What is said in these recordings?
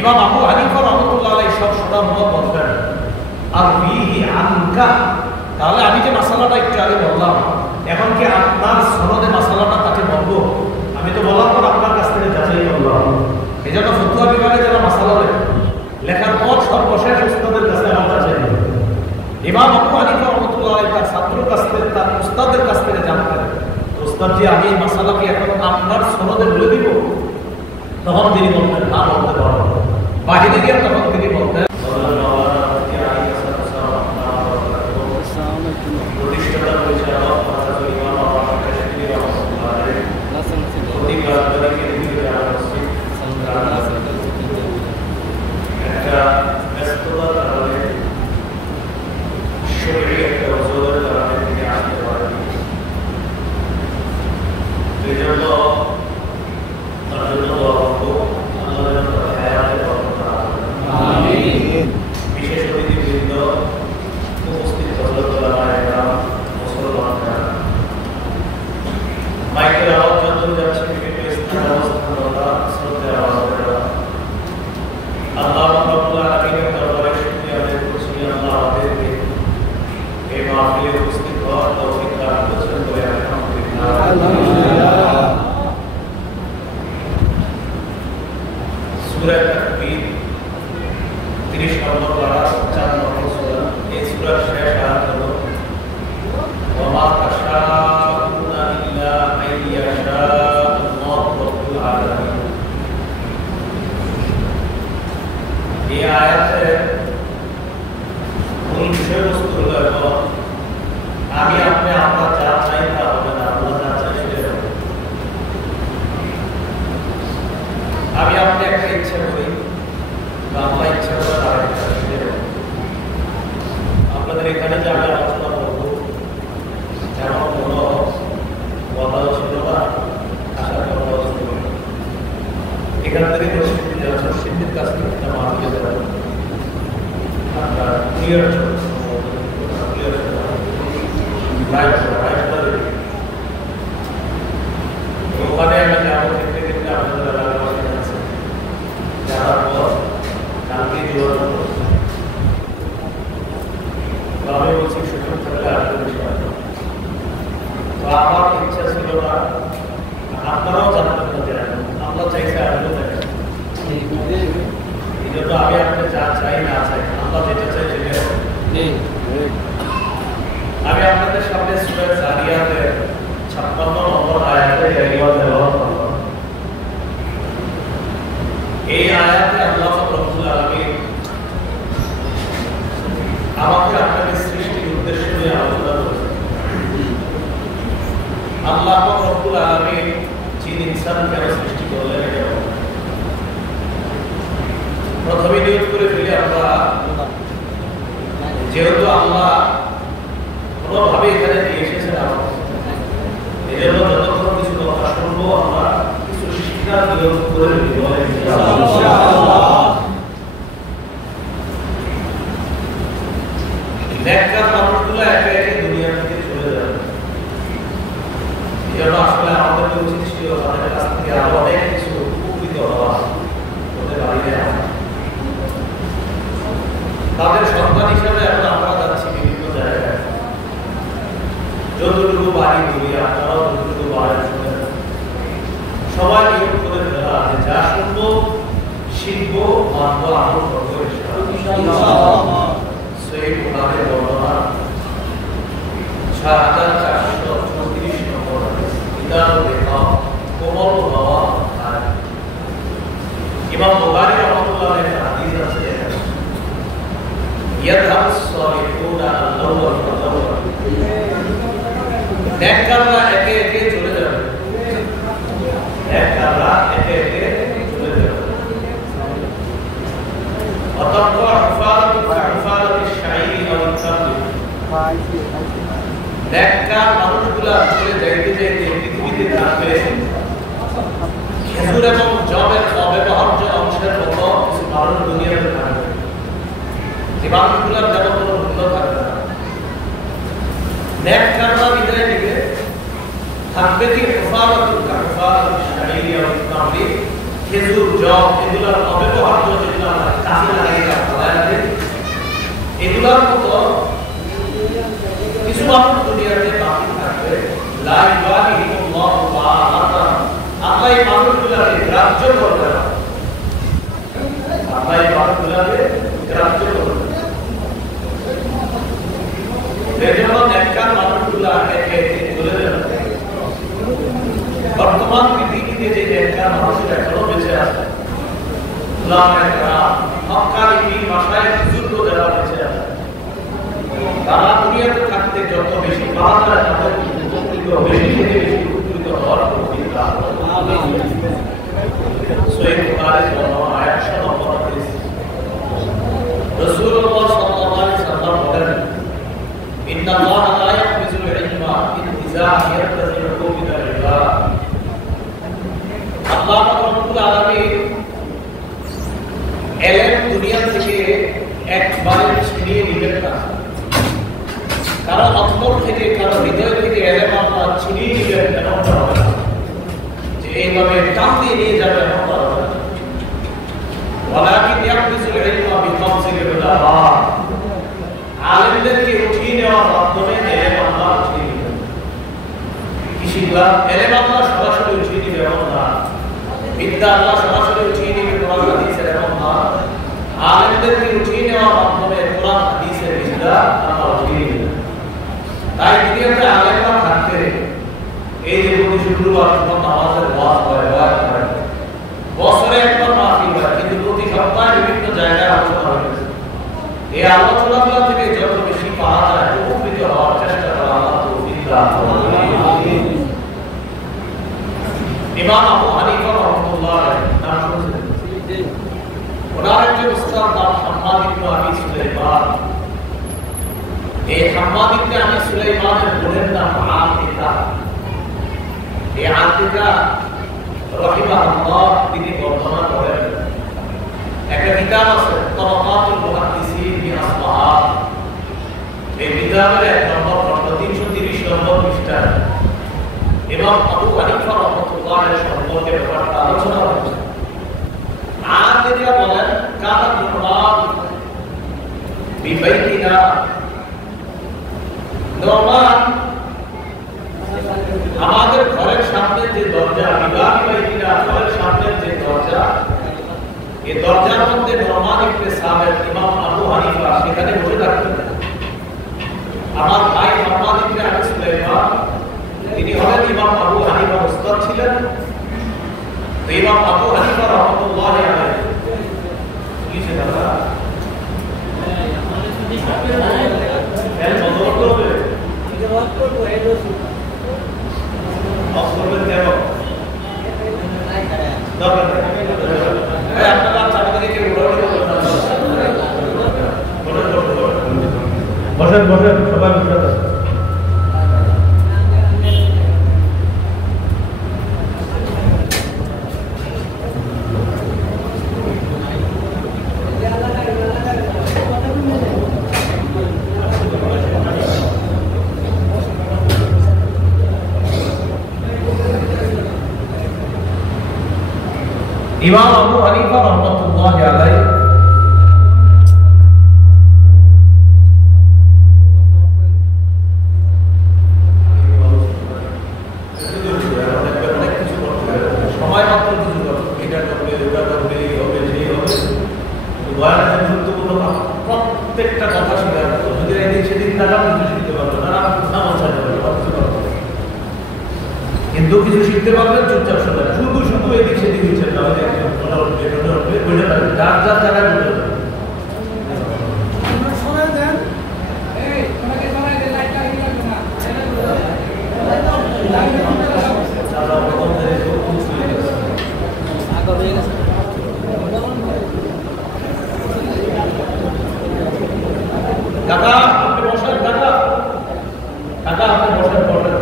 ইমাম আবু হানিফা রাহমাতুল্লাহ আলাইহি সব শোনার পর বলবেন আর ফিহি আনকা, তাহলে আমি যে মাসালাটা একটু আগে বললাম, এখন কি আপনার সনদে মাসালাটা তাকে বলবো? আমি তো বলার পর আপনার কাছ থেকে যাচাই করলাম। এই জন্য ফতোয়া বিভাগে যারা মাসালা লেখার পর সর্বশেষ উস্তাদের কাছে আমরা যাই। ইমাম আবু হানিফা রাহমাতুল্লাহ আলাইহি তার ছাত্রের কাছ থেকে, তার উস্তাদের কাছ থেকে জানতেন, উস্তাদ জি আমি এই মাসালাকে এখন আপনার সনদে বলে দিব? তখন তিনি বলতেন না, বলতে পারবো। বাহিরে গিয়ে তখন তিনি বলতেন খেজুর, জব এগুলোর অব্যবহার্য আল্লাহ এই বাড়িগুলোকে গ্রাহ্য করবেন। এজন্য নেককার মানুষগুলো একে একে চলে যাবে। বর্তমান পৃথিবীতে যে নেককার মানুষরা এখনো বেঁচে আছে, উলামায়ে কেরাম, হক্কানি পীর মাশায়েখ বুজুর্গ যারা বেঁচে আছে, তারা দুনিয়াতে থাকতে যত বেশি পাওয়া যায় তাদের উপকৃত বেশি থেকে বেশি উপকৃত হওয়ার তৌফিক দান করুন। আমিন। সহিহ বুখারীর বর্ণনা 100 নম্বর হাদিস। রাসূলুল্লাহ সাল্লাল্লাহু আলাইহি ওয়াসাল্লাম বলেন, ইন্নাল্লাহা লা ইয়াকবিজুল ইলমা ইনতিজাআ ইয়ারতাজি'ু মিনাল ইবাদ। আল্লাহ রাব্বুল আলামিন ইলম দুনিয়া থেকে একবারে ছিনিয়ে নিবেন না। কারো অন্তর থেকে, কারো হৃদয় থেকে ইলম আল্লাহ ছিনিয়ে নিবেন এমনটা হবে না, যে এইভাবে টান দিয়ে নিয়ে যাবে এমনটা হবে না। ওয়ালাকিন ইয়াকবিজুল ইলমা বিকবজিল উলামা। আলেমদেরকে উঠিয়ে নেওয়ার মাধ্যমে ইলম আল্লাহ উঠিয়ে নেবেন। কিসিবা ইলম আল্লাহ সরাসরি উঠিয়ে নেবে এমন না, বিদ্যা আল্লাহ সরাসরি উঠিয়ে নেবে কোরআন হাদিসের এমন না। আলেমদেরকে উঠিয়ে নেওয়ার মাধ্যমে কোরআন হাদিসের বিদ্যা আল্লাহ উঠিয়ে নেবে। তাই দুনিয়াতে আলেমরা থাকতে এই যে প্রতি শুক্রবার নামাজের ওয়াজ হয়, বছরে একবার মাহফিল হয়, কিন্তু প্রতি সপ্তাহে বিভিন্ন জায়গায় আলোচনা হয়। এই আলোচনাগুলো থেকে যত বেশি পাওয়া যায় উপকৃত হওয়ার চেষ্টা করা আল্লাহ তৌফিক দান করুন। ইমাম আবু হানিফা রাহমাতুল্লাহ আলাইহি নাম শুনছেন? ওনার একজন উস্তাদ নাম হাম্মাদ ইবনে আবি সুলাইমান। এই হাম্মাদ ইবনে আবি সুলাইমানের বোনের নাম আতিকা। এই আতিকা রাহিমাহুল্লাহ তিনি বর্ণনা করেন, একটা কিতাব আছে তাবাকাতুল মুহাদ্দিসিন বিআসবাহান। এই কিতাবের 1 নম্বর খণ্ড 330 নম্বর পৃষ্ঠা এবং আবু হানিফা রাহমাতুল্লাহ আলাইহি সম্পর্কে ব্যাপারটা আলোচনা হচ্ছে। আর যেটা বলেন কানা কুরআন বিবাইতিনা, নোমান আমাদের ঘরের সামনে যে দরজা, বিবাইতিনা ঘরের সামনে যে দরজা, এই দরজার মধ্যে নোমান ইবনে সাবিত ইমাম আবু হানিফা সেখানে বসে থাকতেন। আমার ভাই হাম্মাদ ইবনে আবি সুলাইমান তিনি হলেন ইমাম আবু হানিফার উস্তাদ ছিলেন। তো ইমাম আবু হানিফা রাহমাতুল্লাহি আলাইহি কি ছিল না এর বদলত হবে যে ওয়াজ করব এই দোষ আসলে দেব দরকার নেই। এই আপনারা চাপা থেকে উড়াউড়ি করবেন না। বসেন বসেন সবাই বসে আছেন। ইমাম আবু হানিফা রাহমাতুল্লাহি আলাইহি সময় মাত্র কিছু এটা করবে, ওটা করবে, এই হবে, সেই হবে, বয়ানের গুরুত্বপূর্ণ প্রত্যেকটা কথা স্বীকার করতে যদি এদিক সেদিক তারা কিছু শিখতে পারবে না, নামাজ ছাড়তে পারবে, কিন্তু কিছু শিখতে পারবেন চুপচাপ শুনে, শুধু শুধু এদিক সেদিক হচ্ছে না, যার যার জায়গায় বলে কাকা আপনি বসেন, কাকা কাকা আপনি বসেন বসেন।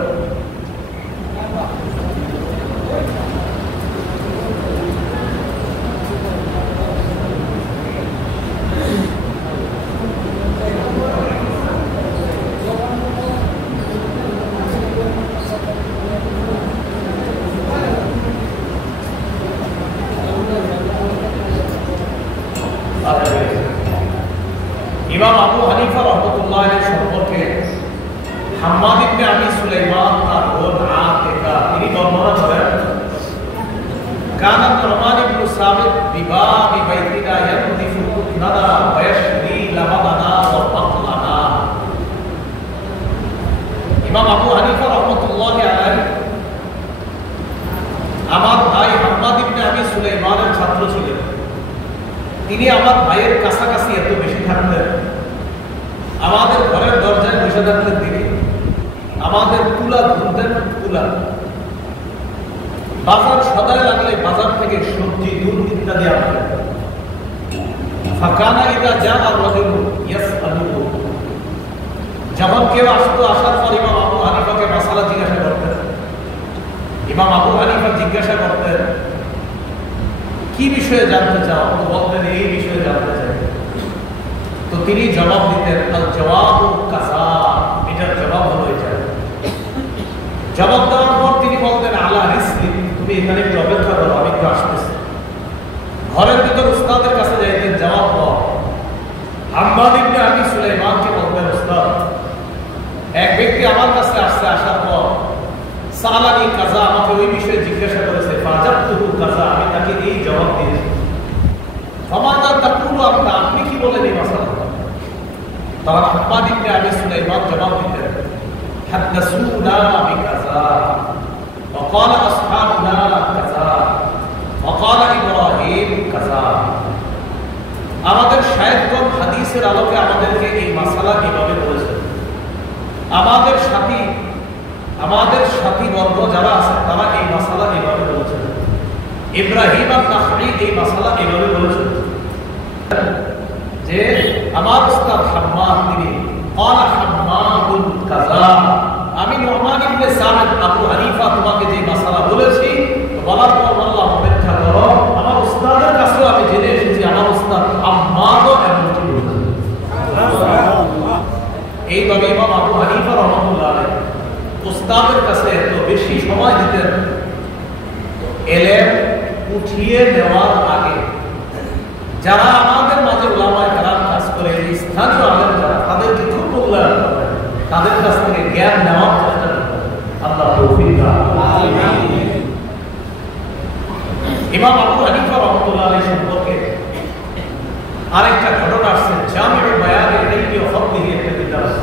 ইমাম আবু হানিফা রাহমাতুল্লাহ আলাইহি সম্পর্কে হাম্মাদ ইবনে আবি সুলাইমান তার বোন আতিকা তিনি বর্ণনা করেন, কানা নোমান ইবনে সাবিত বিবাবি বাইতিনা সুন্নানা ওয়া ইয়াশরি লাবানানা ওয়া ফাদলানা। ইমাম আবু হানিফা রাহমাতুল্লাহি আলাইহি আমার ভাই হাম্মাদ ইবনে আবি সুলাইমানের ছাত্র ছিলেন। তিনি আমার ভাইয়ের কাছাকাছি এত বেশি থাকতেন, আমাদের ঘরের দরজায় বসে থাকতেন তিনি, আমাদের তুলা ধরতেন, তুলা বাজার সদায় লাগলে বাজার থেকে সবজি দুধ ইত্যাদি আনতেন। ফাকানা ইদা জাআ আর-রাজুলু ইয়াসআলুহু, যখন কেউ আসতো, আসার পর ইমাম আবু হানিফাকে মাসালা জিজ্ঞাসা করতেন। ইমাম আবু হানিফা জিজ্ঞাসা করতেন, কি বিষয়ে জানতে চাও? তো বলতেন, এই বিষয়ে জানতে চাই। তো তিনি জবাব দিতেন, আল জওয়াবু কাযা, এটার জবাব হলো এটা। জবাব দেওয়ার পর তিনি বলতেন, আলা রিজকি, তুমি এখানে একটু অপেক্ষা করো, আমি একটু আসতেছি। ঘরের ভিতর উস্তাদের কাছে যাইতেন, জবাব দাও। হাম্মাদ ইবনে আবি সুলাইমানকে বলতেন, উস্তাদ, এক ব্যক্তি আমার কাছে আসছে, আসার পর সালানি কাযা, আমাকে ওই বিষয়ে জিজ্ঞাসা করেছে, ফাজাবতুহু কাযা, আমি তাকে এই জবাব দিয়েছি। ফামাযা তাকুলু আনতা, আপনি কি বলেন এই মাসালা? তখন হাম্মাদ ইবনে আবি সুলাইমান জবাব দিতেন, হাদাসুনা বিকাযা ওয়া ক্বালা আসহাবুনা কাযা ওয়া ক্বালা ইব্রাহিম কাযা। আমাদের শায়খগণ হাদিসের আলোকে আমাদেরকে এই মাসালা কিভাবে বলেছেন। আমাদের সাথী বর্গ যারা আছে তারা এই মাসালা এইভাবে বলেছেন। ইব্রাহিম আন-নাখঈ এই মাসালা এইভাবে বলেছেন যে আমার উস্তাদ হাম্মাদ তিনি ক্বালা হাম্মাদুন কাযা, আমি নুমান ইবনে সামিদ আবু হানিফা তোমাকে যে মাসালা বলেছি, তো বলার পর বললাম অপেক্ষা করো, আমার উস্তাদের কাছেও আমি জেনে এসেছি আমার উস্তাদ হাম্মাদও এমনটি বলেছেন। সুবহানাল্লাহ। এইভাবে ইমাম আবু হানিফা রাহমাতুল্লাহ আলাইহি উস্তাদের কাছে এত বেশি সময় দিতেন। ইলম উঠিয়ে নেওয়ার আগে যারা আমাদের মাঝে উলামায়ে কেরাম কাজ করে, স্থানীয় আলেম যারা, তাদেরকে খুব মূল্যায়ন করবেন, তাদের কাছ থেকে জ্ঞান নেওয়ার চেষ্টা করবেন। আল্লাহ তৌফিক দান। আমিন। ইমাম আবু হানিফা রাহমাতুল্লাহ আলাইহি সম্পর্কে আরেকটা ঘটনা আসছে, জামিউল বায়ানিল ইলমি ওয়া ফাদলিহি একটা কিতাব আছে।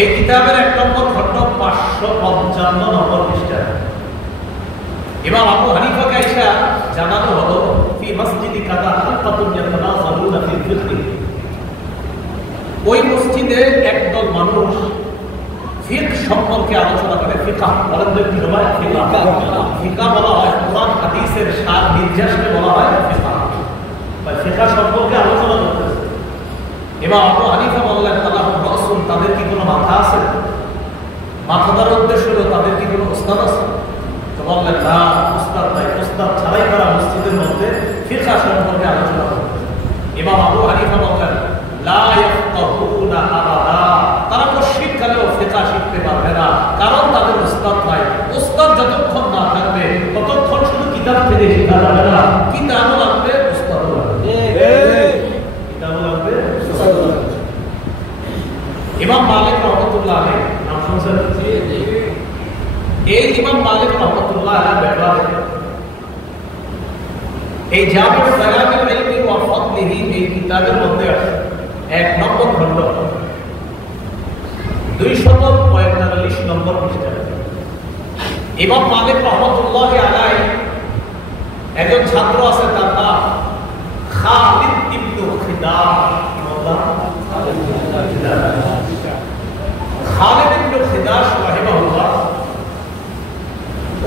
এই কিতাবের 1 নম্বর খণ্ড 555 নম্বর পৃষ্ঠা। ইমাম আবু হানিফাকে আয়েশা জানানো হলো, ফি মসজিদি কাযা হালকাতুন ইয়াতানাযালুনা ফিল ফিকহ, ওই মসজিদে একদল মানুষ ফিকহ সম্পর্কে আলোচনা করে। ফিকহ বলেন তো কি হয়? ফিকহ বলা হয় কোরআন হাদিসের সার নির্যাসকে বলা হয় ফিকহ, বা ফিকহ সম্পর্কে আলোচনা করতেছে। ইমাম আবু হানিফা বললেন, আল্লাহু রাসূল, তাদের কি কোনো মাথা আছে? মাথা ধরার উদ্দেশ্য হলো তাদের কি কোনো উস্তাদ আছে? তো বললেন, না, উস্তাদ নাই, উস্তাদ ছাড়াই তারা মসজিদের মধ্যে ফিকহ সম্পর্কে আলোচনা করতেছে। ইমাম আবু হানিফা বললেন, লা ইয়াফকাহুনা আবাদা, তারা মুশরিককালেও ফিকহ শিখতে পারবে না, কারণ তাদের উস্তাদ নাই। উস্তাদ যতক্ষণ না থাকবে ততক্ষণ শুধু কিতাব থেকে শেখা যাবে না, কিতাবও লাগবে, উস্তাদও লাগবে। কিতাবও লাগবে, উস্তাদও লাগবে। ইমাম মালিক রাহমাতুল্লাহ আলাইহি নাম শুনছেন? এই ইমাম মালিক রাহমাতুল্লাহ আলাইহি ব্যাপারে এই জামিউল বায়ানিল ইলমি ওয়া ফাদলিহি এই কিতাবের মধ্যে আছে 1 নম্বর খণ্ড 245 নম্বর পৃষ্ঠা। ইমাম মালিক রাহমাতুল্লাহ আলাইহি একজন ছাত্র আছে, তার নাম খালিদ ইবনে খিদার। খালিদ ইবনে খিদার রাহিমাহুল্লাহ,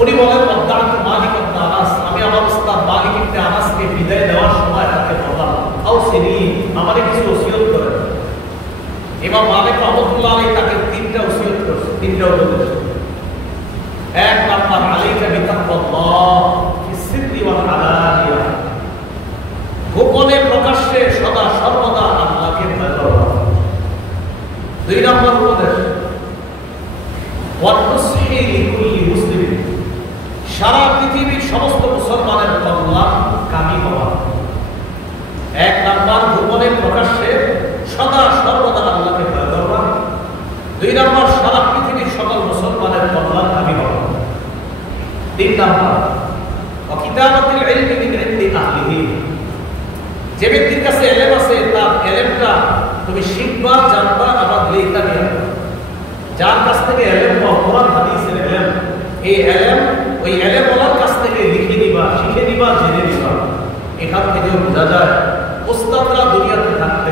উনি বলেন, ওয়াদাতু মালিক ইবনে আনাস, আমি আমার উস্তাদ মালিক ইবনে আনাসকে বিদায় দেওয়ার সময় তাকে বললাম, আউসিনি, আমারে কিছু ওসিয়ত করেন। ইমাম মালিক রাহমাতুল্লাহ আলাইহি তাকে 3টা ওসিয়ত করেছেন, 3টা উপদেশ। 1 নাম্বার, আলাইকা বিতাকওয়াল্লাহ ফিস সিররি ওয়াল আলানিয়া, গোপনে প্রকাশ্যে সদা সর্বদা আল্লাহকে ভয় করো। 2 নম্বর উপদেশ, ওয়ান নুসহি লিকুল্লি মুসলিমিন, সারা পৃথিবীর সমস্ত মুসলমানের কল্যাণ কামী হওয়া। 1 নাম্বার, গোপনে প্রকাশ্যে সদা সর্বদা আল্লাহকে ভয় করা। 2 নাম্বার, সারা পৃথিবীর সকল মুসলমানের কল্যাণ কামী হওয়া। 3 নাম্বার, ওয়া কিতাবাতুল ইলমি মিন ইনদি আহলিহি, কাছে এলেম আছে তার এলেমটা তুমি শিখবা, জানবা, আবার লেখা নিয়ে যার কাছ থেকে এলেম পাও, কোরআন হাদিসের এলেম, এই এলেম ওই এলেম ওনার কাছ থেকে লিখে নিবা, শিখে নিবা, জেনে নিবা। এখান থেকেও বোঝা যায় ওস্তাদরা দুনিয়াতে থাকতে,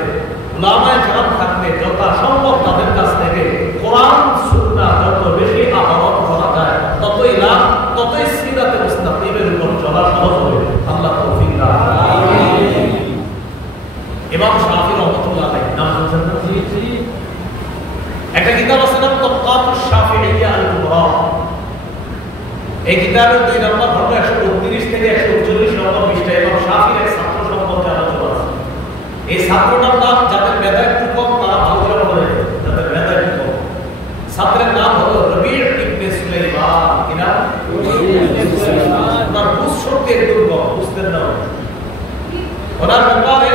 উলামায়ে কেরাম থাকতে যত সম্ভব তাদের কাছ থেকে কোরআন সুন্নাহ যত বেশি আহরণ করা যায় ততই লাভ, ততই সিরাতে মুস্তাকিমের উপর চলা সহজ হবে। আল্লাহ তৌফিক দান। ইমাম শাফিঈ রাহমাতুল্লাহ আলাইহি নাম শুনছেন না? জি। একটা কিতাব আছে নাম তাবকাতুশ শাফিঈয়্যা আল কুবরা। এই কিতাবের 2 নম্বর খণ্ড 129 থেকে 140 নম্বর পৃষ্ঠায় ইমাম শাফিঈর এক ছাত্র সম্পর্কে আলোচনা আছে। এই ছাত্রটার নাম, যাদের মেধা একটু কম তারা ভালো করে বলে, যাদের মেধা একটু কম, ছাত্রের নাম হলো রবি' ইবনে সুলাইমান। কি নাম? রবি' ইবনে সুলাইমান। তার বুঝ শক্তি একটু কম, বুঝতেন না। ওনার ব্যাপারে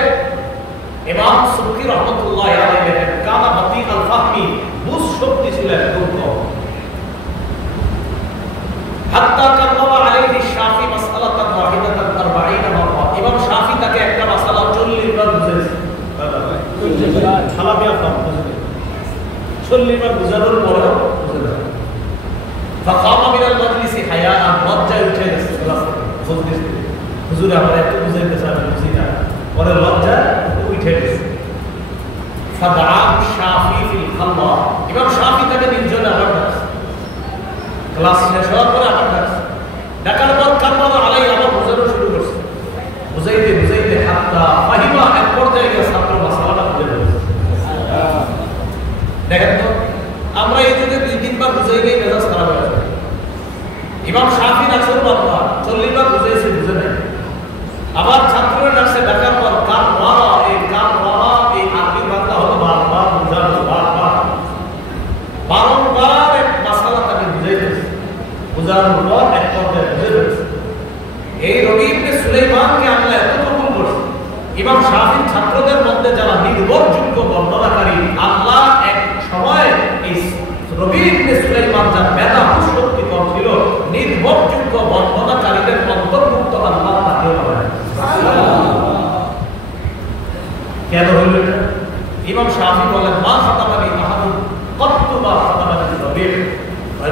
ইমাম সুবকি রাহমাতুল্লাহ আলাইহি লেখেন, কানা বাতি আল ফাহমি, বুঝ শক্তি ছিল একদম কম। হাত্তা কাল্লামা আলাইহি শাফি মাসআলাতান ওয়াহিদাতান 40 মাররা। ইমাম শাফি তাকে একটা মাসআলা 40 বার বুঝাইছে। 40 বার হালাবিয়া কম বুঝাইছে, 40 বার বুঝানোর পরেও বুঝে না। ফাকামা মিনাল মাজলিসি হায়াআন, লজ্জায় উঠে গেছে ক্লাস থেকে। হুজুর আমরা একটু বুঝাইতে চাই, বুঝি না, পরে লজ্জায় উঠে গেছে। ফাদাআ শাফি ফিল খালওয়া, ইমাম শাফি তাকে নির্জনে আবার ডাকছে। ক্লাস শেষ হওয়ার পরে আবার ডাকছে। ডাকার পর কান্না আলাই আবার বোঝানো শুরু করছে। বুঝাইতে বুঝাইতে হাত্তা ফাহিমা, এক পর্যায়ে গিয়ে ছাত্র মাসালাটা বুঝে ফেলেছে। দেখেন তো, আমরা এই যুগে 2-3 বার বুঝাই গিয়ে মেজাজ খারাপ হয়ে যায়। ইমাম শাফি ডাকছেন বারবার, 40 বার বুঝাইছে, বুঝে নাই। আবার ছাত্ররা ডাকছে, ডাকার পর কান ওয়ারা, এই কান ওয়ারা এই আরবি বাংলা হলো বারবার বুঝানো, বারবার বারংবার এক মাসালা তাকে বুঝাইতেছে। বুঝানোর পর এক পর্যায়ে বুঝে ফেলেছে। এই রবি ইবনে সুলাইমানকে আল্লাহ এত কবুল করছে, ইমাম শাফির ছাত্রদের মধ্যে যারা নির্ভরযোগ্য বর্ণনাকারী, আল্লাহ এক সময় এই রবি ইবনে সুলাইমান যার মেধা শক্তি কম ছিল, নির্ভরযোগ্য বর্ণনাকারীদের অন্তর্ভুক্ত আল্লাহ তাকে বানায়। কেন হইল এটা? ইমাম শাফি বলেন, মা খাতাবানি আহাদুন কত্তু মা খাতাবানি রবি।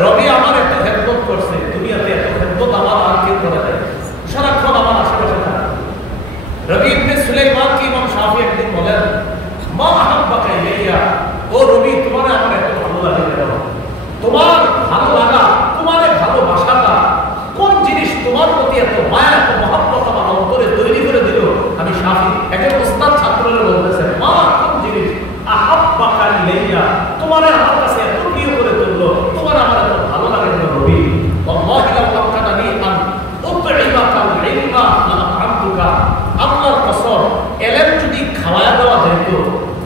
রবি আমার এত খেদমত করছে, দুনিয়াতে এত খেদমত আমার আর কেউ করে নাই, সারাক্ষণ আমার আশেপাশে থাকে। রবি ইবনে সুলাইমানকে ইমাম শাফি একদিন বলেন, মা আহাব্বাকা ইলাইয়া, ও রবি তোমার আমার এত ভালো লাগে কেন? তোমার ভালো লাগা, তোমার ভালোবাসাটা কোন জিনিস তোমার প্রতি এত মায়া, এত মহব্বত আমার অন্তরে তৈরি করে দিল? আমি শাফি একজন ওস্তাদ ছাত্রদের বলতেছেন, মা কোন জিনিস আহাব্বাকা ইলাইয়া, তোমার আমার কাছে এত প্রিয় করে তুললো, তোমার আমার এত ভালো লাগে কেন রবি? ওয়াল্লাহি লাউ আকানানি আন উতইমাকা ইলমা লাআমতুকা, আল্লাহর কসম, এলেম যদি খাওয়ায়া দেওয়া যেত,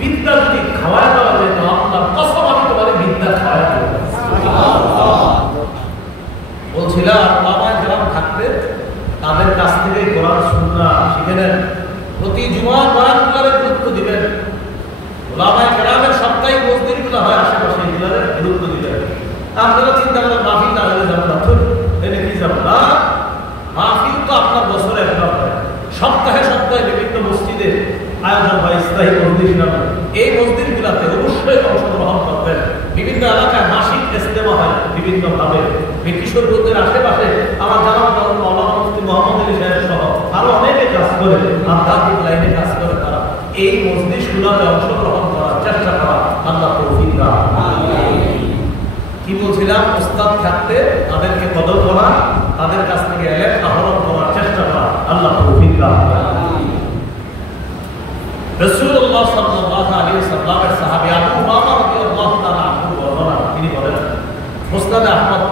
বিদ্যা যদি খাওয়ায়া দেওয়া যেত, আল্লাহর কসম আমি তোমাদের বিদ্যা খাওয়ায়া দেব। বলছিলাম উলামায়ে কেরাম থাকতে তাদের কাছ থেকে কোরআন সুন্নাহ শিখে নেন। প্রতি জুমার বয়ানগুলোর গুরুত্ব দিবেন। উলামায়ে কেরামের সাপ্তাহিক মজলিসগুলো হয় আশেপাশে, এগুলোর গুরুত্ব দিবেন। আপনারা চিন্তা করেন মাহফিল না হলে যাবেন না, এনে কি যাবেন না? মাহফিল তো আপনার বছরে একবার হয়, সপ্তাহে সপ্তাহে বিভিন্ন মসজিদে আয়োজন হয়, ইসলামী মজলিস নামে। এই মসজিদগুলোতে অবশ্যই অংশগ্রহণ করবেন। বিভিন্ন এলাকায় মাসিক ইজতেমা হয় বিভিন্ন ভাবে। কিশোরগঞ্জের আশেপাশে আমার জানা মাওলানা মুফতি মোহাম্মদ আলী সাহেব সহ আরো অনেকে কাজ করে, আধ্যাত্মিক লাইনে কাজ করে। তারা এই মজলিসগুলোতে অংশগ্রহণ করার চেষ্টা করা, আল্লাহ তৌফিক দান। কি বলছিলাম? ওস্তাদ থাকতে তাদেরকে কদর করা, তাদের কাছ থেকে এলেম আহরণ করার চেষ্টা করা, আল্লাহ তৌফিক দান। রাসূলুল্লাহ সাল্লাল্লাহু আলাইহি ওয়াসাল্লামের সাহাবী আবু উমামা রাদিয়াল্লাহু তাআলা আনহু বর্ণনা, তিনি বলেন, মুসনাদ আহমদ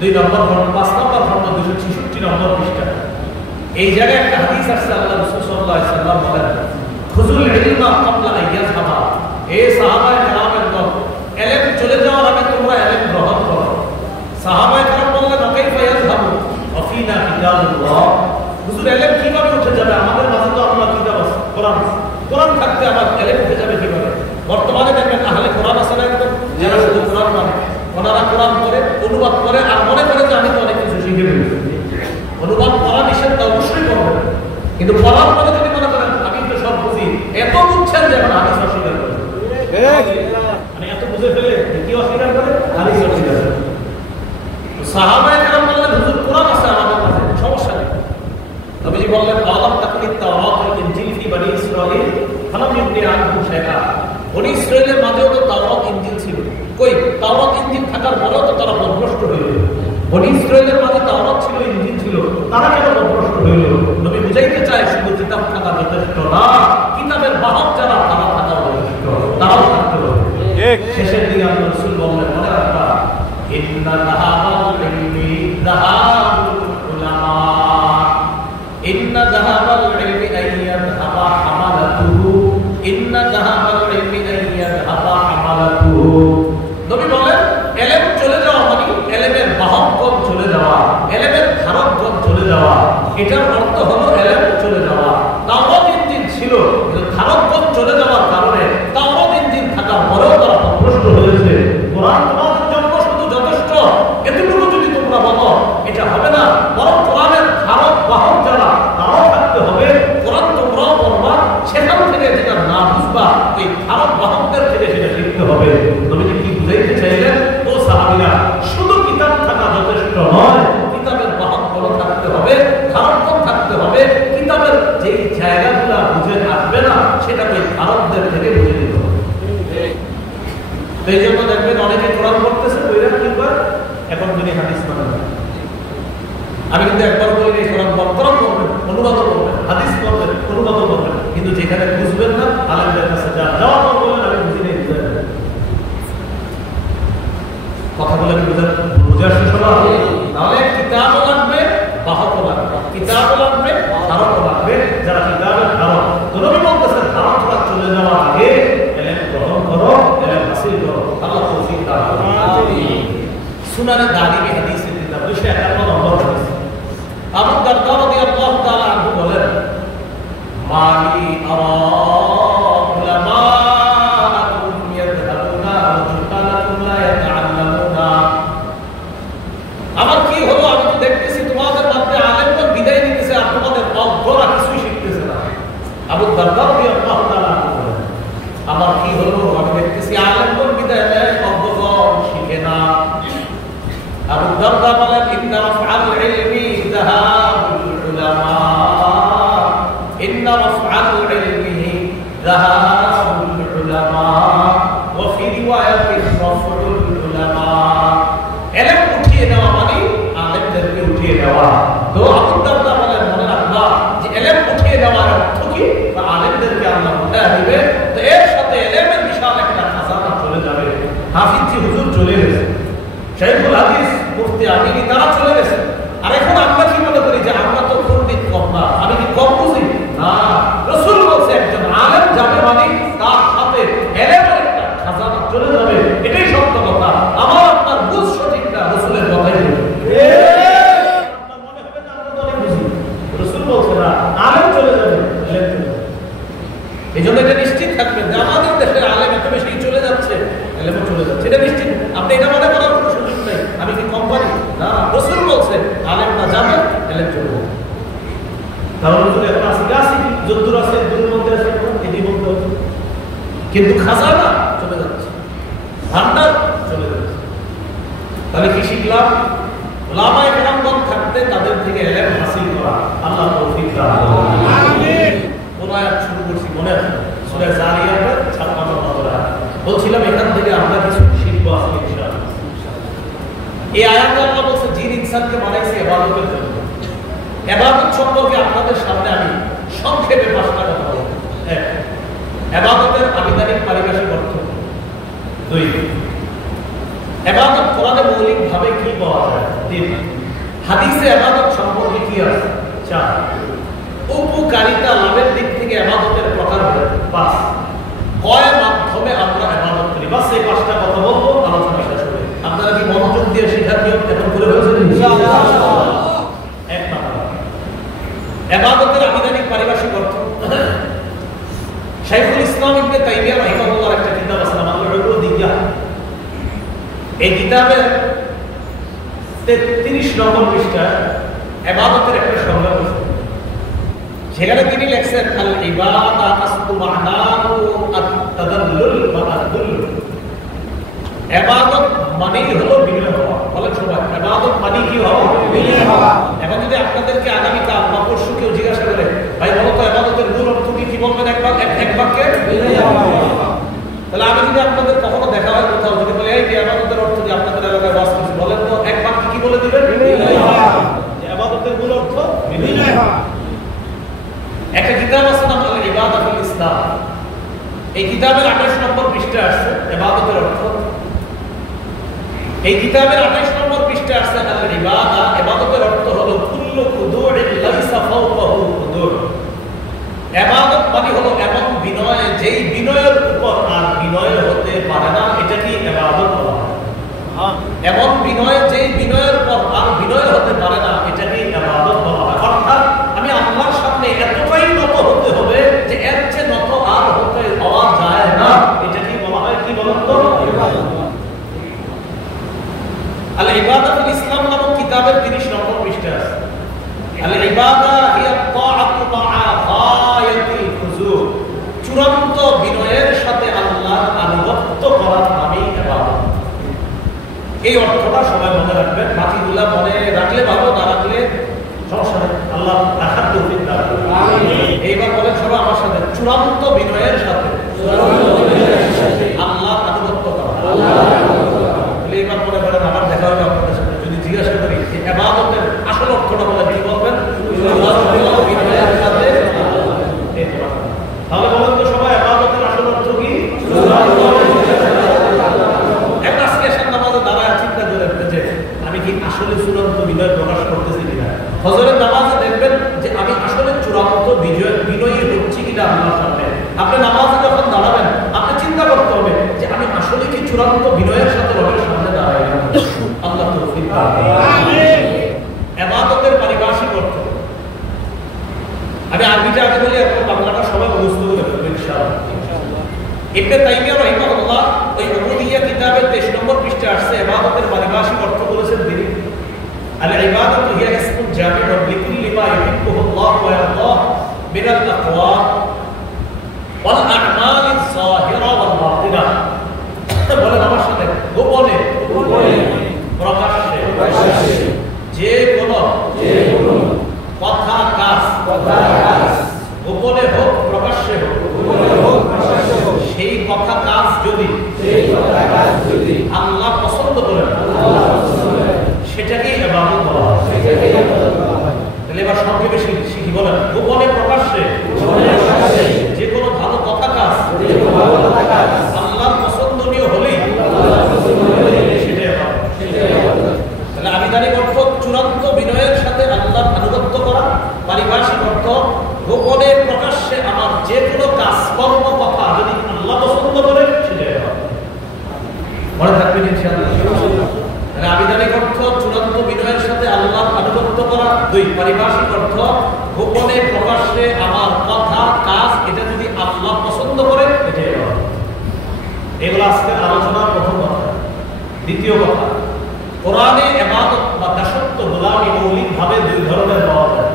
2 নম্বর খণ্ড 5 নম্বর খণ্ড 266 নম্বর পৃষ্ঠা, এই জায়গায় একটা হাদিস আছে। আল্লাহ রাসূল সাল্লাল্লাহু আলাইহি ওয়াসাল্লাম বলেন, খুযুল ইলমা ক্বাবলা আন ইয়াযহাবা, এ সাহাবায়ে কেরামের দল, এলেম চলে যাওয়ার আগে তোমরা এলেম গ্রহণ করো। সাহাবায়ে কেরাম বললেন, কাইফা ইয়াযহাবু ওয়া ফিনা কিতাবুল্লাহ, হুজুর এলেম কিভাবে উঠে যাবে? আমাদের মাঝে তো আল্লাহর কিতাব আছে, কোরআন। কোরআন থাকতে আবার এলেম উঠে যাবে কিভাবে? বর্তমানে দেখবেন আহলে কোরআন আছে না, একদম যারা শুধু কোরআন মানে, ওনারা কোরআন করে অনুবাদ করে আর মনে করে যে আমি তো অনেক কিছু শিখে ফেলেছি। অনুবাদ করা নিষেধ, অবশ্যই করবেন, কিন্তু পড়ার পরে যদি মনে করেন আমি তো সব বুঝি, যেমন হাদিস অস্বীকার করে, মানে এত বুঝে ফেলে কি অস্বীকার করে, হাদিস অস্বীকার করে। সাহাবায়ে কেরাম বললেন হুজুর কোরআন আছে আমাদের কাছে, সমস্যা নেই। নবীজি বললেন আলাম তাকলিত তাওরাত ওয়াল ইনজিল ফি বনি ইসরাঈল ফালাম ইউগনি আনহুম শাইআ। বনি ইসরাঈলের মাঝেও তো তাওরাত ইনজিল ছিল, কই তাওরাত ইনজিল থাকার পরেও তো তারা পথভ্রষ্ট হইল। বনি ইসরাঈলের মাঝে তাওরাত ছিল, ইনজিল ছিল, তারা কেন পথভ্রষ্ট হইল? নবী বুঝাইতে চায় শুধু কিতাব থাকা যথেষ্ট না, কিতাবের বাহক যারা তারা থাকা যথেষ্ট, তারাও থাকতে হবে। শেষের দিকে আল্লাহ রাসূল বললেন মনে রাখবা ইন্না যাহাবাল ইলমি যাহাবুল উলামা, ইন্না যাহাবাল ইলমি আইয়াযহাবা হামালাতুহু, ইন্না যাহাবাল ইলমি আইয়াযহাবা হামালাতুহু। নবী বলেন ইলম চলে যাওয়া মানে ইলমের বাহকগণ চলে যাওয়া, ইলমের ধারকগণ চলে যাওয়া, এটার অর্থ হলো ইলম চলে যাওয়া। তাওরাত ইনজিল ছিল, কিন্তু ধারকগণ চলে যাওয়ার কারণে তাওরাত ইনজিল থাকার পরেও তারা পথভ্রষ্ট হয়েছে। কোরআন তোমাদের জন্য শুধু যথেষ্ট, এতটুকু যদি তোমরা বলো এটা হবে না, বরং কোরআনের ধারক বাহক যারা তারাও থাকতে হবে। কোরআন তোমরাও পড়বা, সেখান থেকে যেটা না বুঝবা এই ধারক বাহকদের থেকে সেটা শিখতে হবে। তুমি কি বুঝাইতে চাইলেন ও সাহাবীরা, শুধু কিতাব থাকা যথেষ্ট নয়, কিতাবের বাহকগুলো থাকতে হবে, ধারকগণ থাকতে হবে। কিতাবের যেই জায়গাগুলো বুঝে আসবে না সেটা ওই ধারকদের থেকে বুঝে নিতে হবে। এই জন্য দেখবেন অনেকে কোরআন পড়তেছে ওইরা কি করে এখন তিনি হাদিস মানেন। আমি কিন্তু একবার বলি কোরআন পড়বেন, অনুবাদ করবেন, হাদিস পড়বেন, অনুবাদ করবেন, কিন্তু যেখানে বুঝবেন না আলেমদের কাছে যাওয়া বলবেন আমি বুঝি নেই। কথাগুলো কি বুঝার সুষমা? তাহলে কিতাবও লাগবে, বাহকও লাগবে, কিতাবও লাগবে, ধারকও লাগবে। যারা কিতাবের ধারক, নবী বলতেছেন ধারকরা চলে যাওয়ার আগে ইলম গ্রহণ করো, ইলম হাসিল করো। আল্লাহ তৌফিক দান করুন। আমিন। সুনানে দারিমি হাদিসের কিতাব 251 নম্বর হাদিস। আবু দারদা রাদিয়াল্লাহু তাআলা আনহু বলেন মালি আরা উলামাআকুম ইয়াযহাবুনা ওয়া যুহালাকুম লা ইয়াতাআল্লামুনা। আমার কি হলো, আমি তো দেখতেছি তোমাদের মধ্যে আলেমগণ বিদায় নিতেছে আর তোমাদের অজ্ঞরা কিছুই শিখতেছে না। আবু দারদা রাদিয়াল্লাহু তাআলা আনহু বলেন আমার কি হলো, আমি দেখতেছি আলেমগণ বিদায় নেয়, অজ্ঞগণ শিখে না। আবু দারদা বলেন ইন্না রাফআল ইলমি যাহাবুল উলামা, ইন্না রাফআল ইলমি যাহাবুল উলামা ওয়া ফি রিওয়ায়াতিন রাফউল উলামা। ইলম উঠিয়ে নেওয়া মানে আলেমদেরকে উঠিয়ে নেওয়া। তো আবু দারদা বলেন মনে রাখবা যে ইলম উঠিয়ে নেওয়ার অর্থ কি, বা আলেমদেরকে আল্লাহ উঠায় দিবে, তো এর সাথে ইলমের বিশাল একটা খাজানা চলে যাবে। হাফিজি হুজুর চলে গেছে, শাইখুল হাদিস মুফতি আমিনী তারা চলে গেছে। আর এখন আমরা কি মনে করি যে আমরা তো পণ্ডিত কম না, আমি কি কম বুঝি না। রাসূল বলছে একজন আলেম যাবে মানে তার সাথে ইলমের একটা খাজানা চলে যাবে, এটাই সত্য কথা। আমার আপনার বুঝ সঠিক না, রাসূলের কথাই বলি। আপনার মনে হবে যে আমরা তো অনেক বুঝি, রাসূল বলছে না, আলেম চলে যাবে, ইলম চলে যাবে। এইজন্য এটা নিশ্চিত থাকবেন যে আমাদের দেশের আলেম এত বেশি চলে যাচ্ছে, ইলমও চলে যাচ্ছে, এটা নিশ্চিত। আপনি এটা মনে করার কোনো সুযোগ নেই আমি কি কম পারি না। রাসূল বলছে আলেম না যাবে, ইলম চলে যাবে। কারণ রাসূল এখন আসি যদ্দুর আছে দুর মধ্যে আছে এটি বলতে হবে, কিন্তু খাজানা চলে যাচ্ছে, ভান্ডার চলে যাচ্ছে। তাহলে কি শিখলাম? উলামায়ে কেরামগণ থাকতে তাদের থেকে ইলম হাসিল করা। আল্লাহ তৌফিক দান করুন। আমিন। কোন আয়াত শুরু করছি মনে আছে? সূরা জারিয়াতের 56 নম্বর আয়াত। বলছিলাম এখান থেকে আমরা কিছু শিখবো আজকে ইনশাআল্লাহ। এই আয়াতে আল্লাহ বলছে জিন ইনসানকে বানাইছে ইবাদতের জন্য। ইবাদত সম্পর্কে আপনাদের সামনে আমি সংক্ষেপে 5টা কথা বলবো। 1, ইবাদতের আবিধানিক পারিভাষিক অর্থ। 2, ইবাদত কোরআনে মৌলিকভাবে কি পাওয়া যায়। 3, হাদিসে ইবাদত সম্পর্কে কি আছে। 4, উপকারিতা লাভের দিক থেকে ইবাদতের প্রকার। 5, কয় মাধ্যমে আমরা ইবাদত করি। বাস এই 5টা কথা বলবো, আলোচনা শেষ হবে। আপনারা কি মনোযোগ দিয়ে শেখার নিয়ম এখন করে ফেলছেন ইনশাআল্লাহ? 1 নাম্বার ইবাদতের আবিধানিক পারিভাষিক অর্থ। শাইখুল ইসলাম ইবনে তাইমিয়া রাহিমাহুল্লাহর একটা কিতাব আছে নাম আল-উলুদিয়্যাহ। এই কিতাবের 33 নম্বর পৃষ্ঠায় ইবাদতের একটা সংজ্ঞা আছে। সেখানে তিনি লিখছেন আল ইবাদা আসলু মা'নাহু আত-তাদাল্লুল ওয়া আদ-দুল্ল। ইবাদত মানেই হলো বিনয় হওয়া। বলেন সবাই, ইবাদত মানে কি হওয়া? বিনয় হওয়া। এখন যদি আপনাদেরকে আগামী কাল বা পরশু কেউ জিজ্ঞাসা করে, ভাই বলো তো ইবাদতের মূল অর্থ কি বলবেন? এক বাক্যে বিনয় হওয়া। তাহলে আমি যদি আপনাদের কখনো দেখা হয় কোথাও, যদি বলে এই ইবাদতের অর্থ যে আপনাদের এলাকায় বাস করছি, বলেন তো এক বাক্যে কি বলে দিবেন? বিনয় হওয়া। ইবাদতের মূল অর্থ বিনয় হওয়া। একটা কিতাব আছে নাম আল ইবাদাতুল ইসলাম। এই কিতাবের 28 নম্বর পৃষ্ঠা আছে ইবাদতের অর্থ। এই কিতাবের 28 নম্বর পৃষ্ঠা আছে আল ইবাদা, ইবাদতের অর্থ হলো কুল্লু খুদু'ইন লাইসা ফাওকাহু খুদু'। ইবাদত মানে হলো এমন বিনয় যেই বিনয়ের উপর আর বিনয় হতে পারে না, এটা কি ইবাদত বলা হয়। এমন বিনয় যেই বিনয়ের উপর আর বিনয় হতে পারে না, এটা কি ইবাদত বলা হয়। অর্থাৎ আমি আল্লাহর সামনে এতটাই নত হতে হবে যে এর চেয়ে নত আর হতে হওয়া যায় না, এটা কি বলা হয়? কি বলেন তো? আল ইবাদাতুল ইসলাম নামক কিতাবের 30 নম্বর পৃষ্ঠা আছে। আল ইবাদা হিয়া তাআতু মা'a গায়াতিল খুজু'। চূড়ান্ত বিনয়ের সাথে আল্লাহর আনুগত্য করার নামই ইবাদত। এই অর্থটা সবাই মনে রাখবেন। বাকিগুলা মনে রাখলে ভালো, না রাখলে সমস্যা নেই। আল্লাহ রাখার তৌফিক দান করুন। আমিন। এইবার বলেন সবাই আমার সাথে, চূড়ান্ত বিনয়ের সাথে আল্লাহর আনুগত্য করা। এইবার মনে করেন আবার দেখা হবে আপনাদের সাথে, যদি জিজ্ঞাসা করি ইবাদতের আসল অর্থটা বলেন, কি বলবেন? বিনয়ের সাথে। তাহলে বলেন তো সবাই, ইবাদতের আসল অর্থ কি? এখন আজকে এসব নামাজে দাঁড়ায় চিন্তা করে যে আমি কি আসলে চূড়ান্ত বিনয় প্রকাশ করতেছি কিনা। ফজরের নামাজে দেখবেন যে আমি আসলে চূড়ান্ত বিনয়ী হচ্ছি কিনা আল্লাহর সামনে। আপনি নামাজে যখন দাঁড়াবেন, আপনি চিন্তা করতে হবে যে আমি আসলে কি চূড়ান্ত বিনয়ের সাথে রবের সামনে দাঁড়াই। আল্লাহ তৌফিক দান করুন। আমিন। ইবাদতের পারিভাষিক অর্থ আমি আরবিটা আগে বলি, এখন বাংলাটা সবাই বুঝতে পারবে ইনশাআল্লাহ। ইবনে তাইমিয়া রাহিমাহুল্লাহ ওই উবুদিয়্যাহ কিতাবের 23 নম্বর পৃষ্ঠায় আসছে ইবাদতের পারিভাষিক অর্থ বলেছেন তিনি, আল ইবাদাতু হিয়া ইসমুন জামিউন লিকুল্লি মা ইউহিব্বুহু আল্লাহ ওয়া ইয়ারদাহু মিনাল আকওয়াল ওয়াল আ'মালিজ যাহিরা ওয়াল বাতিনা। বলেন আমার সাথে, গোপনে প্রকাশ্যে যে কোনো কথা কাজ, গোপনে হোক প্রকাশ্যে হোক, সেই কথা কাজ যদি আল্লাহ পছন্দ করেন, সেটাকেই ইবাদত বলা হয়। তাহলে এবার সংক্ষেপে শিখি, বলেন গোপনে প্রকাশ্যে যে কোনো ভালো কথা কাজ আল্লাহর পছন্দনীয় হলেই সেটাই ইবাদত। তাহলে আবিধানিক অর্থ চূড়ান্ত বিনয়ের সাথে আল্লাহর আনুগত্য করা। পারিভাষিক অর্থ গোপনে প্রকাশ্যে আমার যে কোনো কাজ কর্ম কথা যদি আল্লাহ পছন্দ করে সেটাই ইবাদত। মনে থাকবেন ইনশাআল্লাহ। তাহলে আবিধানিক অর্থ চূড়ান্ত বিনয়ের সাথে আল্লাহর আনুগত্য করা। 2, পারিভাষিক অর্থ গোপনে প্রকাশ্যে আমার কথা কাজ এটা যদি আল্লাহ পছন্দ করে এটাই ইবাদত। এগুলো আজকের আলোচনার প্রথম কথা। দ্বিতীয় কথা, কোরআনে ইবাদত বা দাসত্ব গোলামি মৌলিকভাবে 2 ধরনের পাওয়া যায়।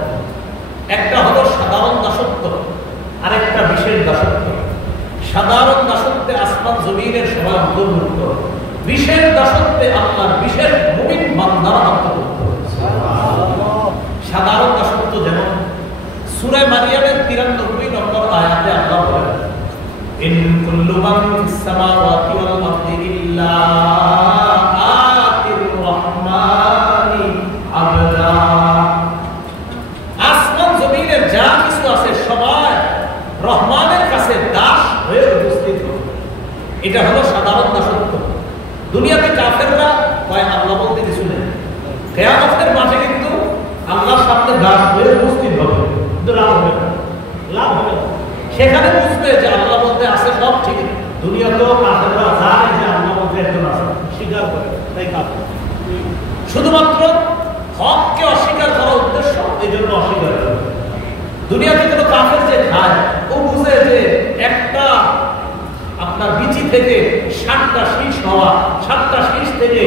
একটা হলো সাধারণ দাসত্ব, আরেকটা বিশেষ দাসত্ব। সাধারণ দাসত্বে আসমান জমিনের সবাই অন্তর্ভুক্ত, বিশেষ দাসত্বে আল্লাহর বিশেষ মুমিন বান্দারা অন্তর্ভুক্ত। সাধারণ দাসত্ব যেমন সূরা মারিয়ামের 93 নম্বর আয়াতে আল্লাহ বলেন, ইন কুল্লু মান ফিস সামাওয়াতি ওয়াল আরদি ইল্লা আতির রহমানি আবদা। আসমান জমিনের যা কিছু আছে সবাই রহমানের কাছে দাস হয়ে উপস্থিত হবে। এটা হলো সাধারণ দাসত্ব। দুনিয়াতে কাফেররা কয় আল্লাহ বলতে কিছু নেই, কিয়ামতের মাঠে কিন্তু আল্লাহর সামনে দাস হয়ে উপস্থিত হবে, কিন্তু লাভ হবে না। সেখানে বুঝবে যে আল্লাহ বলতে আছে সব ঠিক। দুনিয়াতেও কাফেররা জানে যে আল্লাহ বলতে একজন আছে, স্বীকার করে, তাই কাফের। শুধুমাত্র হককে অস্বীকার করার উদ্দেশ্য, এই জন্য অস্বীকার করে। দুনিয়াতে কোনো কাফের যে খায় ও বুঝে যে একটা আপনার বিচি থেকে 7টা শীষ হওয়া, 7টা শীষ থেকে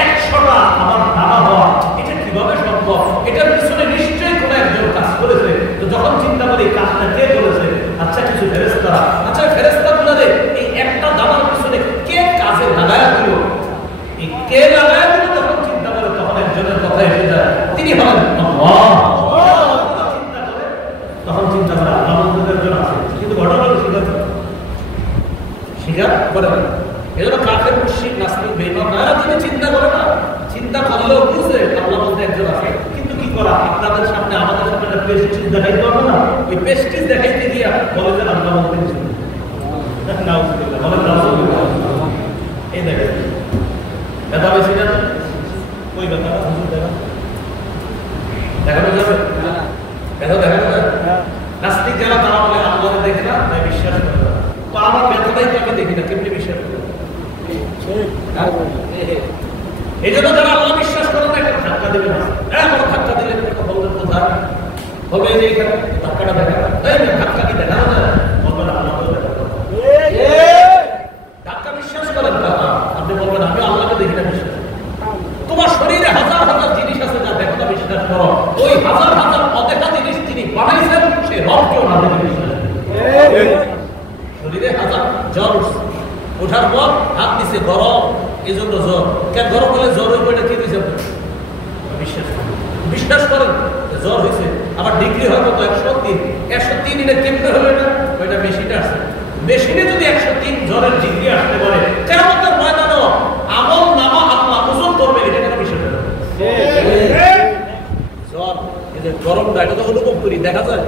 100টা আমার দানা হওয়া, এটা কিভাবে সম্ভব? এটার পিছনে নিশ্চয়ই কোনো একজন কাজ করেছে। তো তখন চিন্তা করি কাজটা কে করেছে। আচ্ছা কিছু ফেরেশতারা, আচ্ছা ফেরেশতাগুলোরে এই একটা দাবার পিছনে কে কাজে লাগায়া দিল, এই কে লাগায়া দিল তখন চিন্তা করে, তখন একজনের কথা এসে যায়, তিনি হলেন আল্লাহ। চিন্তা করে তখন চিন্তা করে আল্লাহ বলতে একজন আছে, কিন্তু ঘটনাটা স্বীকার করে না। এই জন্য কাফের মুশরিক নাস্তিক বেঈমান না তিনি চিন্তা করে না, চিন্তা করলেও বুঝে আল্লাহ বলতে একজন আছে। কিন্তু কি করা, আপনাদের সামনে আমাদের সামনে একটা পেস্টিজ দেখাইতে হবে না, ওই পেস্টিজ দেখাইতে গিয়া বলে যে আল্লাহ বলতে কিছু নাউজুবিল্লাহ, বলেন নাউজুবিল্লাহ। এই দেখেন ব্যথা বেশি না, ওই ব্যথা দেখানো যাবে, ব্যথা দেখানো যাবে। নাস্তিক যারা তারা বলে আল্লাহ দেখে না, তাই বিশ্বাস করে না। তো আমার ব্যথাটাই তো আমি দেখি না, কেমনি বিশ্বাস করবো? এই জন্য যারা আল্লাহ বিশ্বাস করে না, একটা ধাক্কা দেবে না। বড় ধাক্কা দিলে বলবেন কোথায়, বলবে যে এখানে ধাক্কাটা দেখা, তাই না? ধাক্কা কি দেখা না, বলবেন আল্লাহ ধাক্কা বিশ্বাস করেন না, আপনি বলবেন আমি আল্লাহকে দেখি না বিশ্বাস। তোমার শরীরে হাজার হাজার জিনিস আছে যা দেখো না বিশ্বাস করো, ওই হাজার হাজার অদেখা জিনিস তিনি বানাইছেন, সে রবকেও না দেখে বিশ্বাস। শরীরে হাজার জ্বর উঠছে, ওঠার পর হাত দিছে গরম, এই জন্য জ্বর। কেন গরম হলে জ্বর হয়ে পড়ে কি দিয়েছে? বিশ্বাস করেন জ্বর হয়েছে, আবার ডিগ্রি হয় কত 103। 103 এটা কেমনে হলো? এটা ওইটা মেশিনে আসছে, মেশিনে যদি 103 জ্বরের ডিগ্রি আসতে পারে, কিয়ামতের ময়দানে আমল নামা আল্লাহ ওজন করবে, এটা কেন বিশ্বাস করেন? জ্বর এই যে গরমটা, এটা তো অনুভব করি, দেখা যায়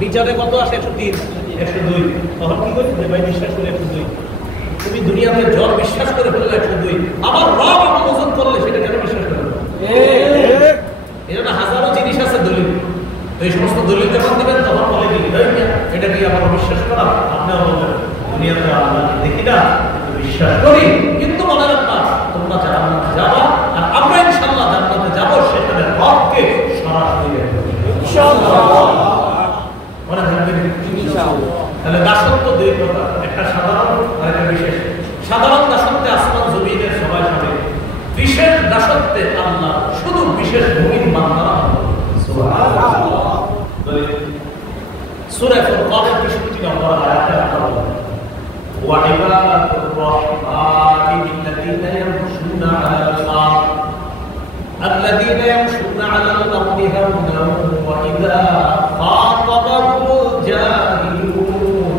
বিচারে কত আসে 103 102, তখন কি করি ভাই বিশ্বাস করে 102। তুমি দুনিয়াতে জ্বর বিশ্বাস করে ফেললে 102, আবার রব আপনি ওজন করলে সেটা কেন বিশ্বাস করবে? এটা হাজারো জিনিস আছে দলিল, এই সমস্ত দলিল যখন দেবেন তখন বলে কি এটা কি আমার বিশ্বাস করা? আপনিও বলবেন দুনিয়াতে আমরা দেখি না কিন্তু বিশ্বাস করি। কিন্তু মনে রাখবা তোমরা জান্নাতে যাবা, আর আমরা ইনশাআল্লাহ জান্নাতে যাব, সেখানে রবকে সরাসরি দেখব ইনশাআল্লাহ। মনে থাকবে ইনশাআল্লাহ। তাহলে দাসত্ব দুই প্রকার, একটা সাধারণ আর একটা বিশেষ। সাধারণ দাসত্বে আসমান জমিনের সবাই সামিল, বিশেষ দাসত্বে আল্লাহ শুধু বিশেষ মুমিন বান্দারা। সুবহানাল্লাহ। সূরা ফুরকানের ৬৩ নম্বর আয়াতে আল্লাহ বলেন ওয়া ইবাদুর রাহমানিল্লাযীনা ইয়ামশুনা আলাল আরদ الذين يمشون على الأرض هونا وإذا خاطبهم الجاهلون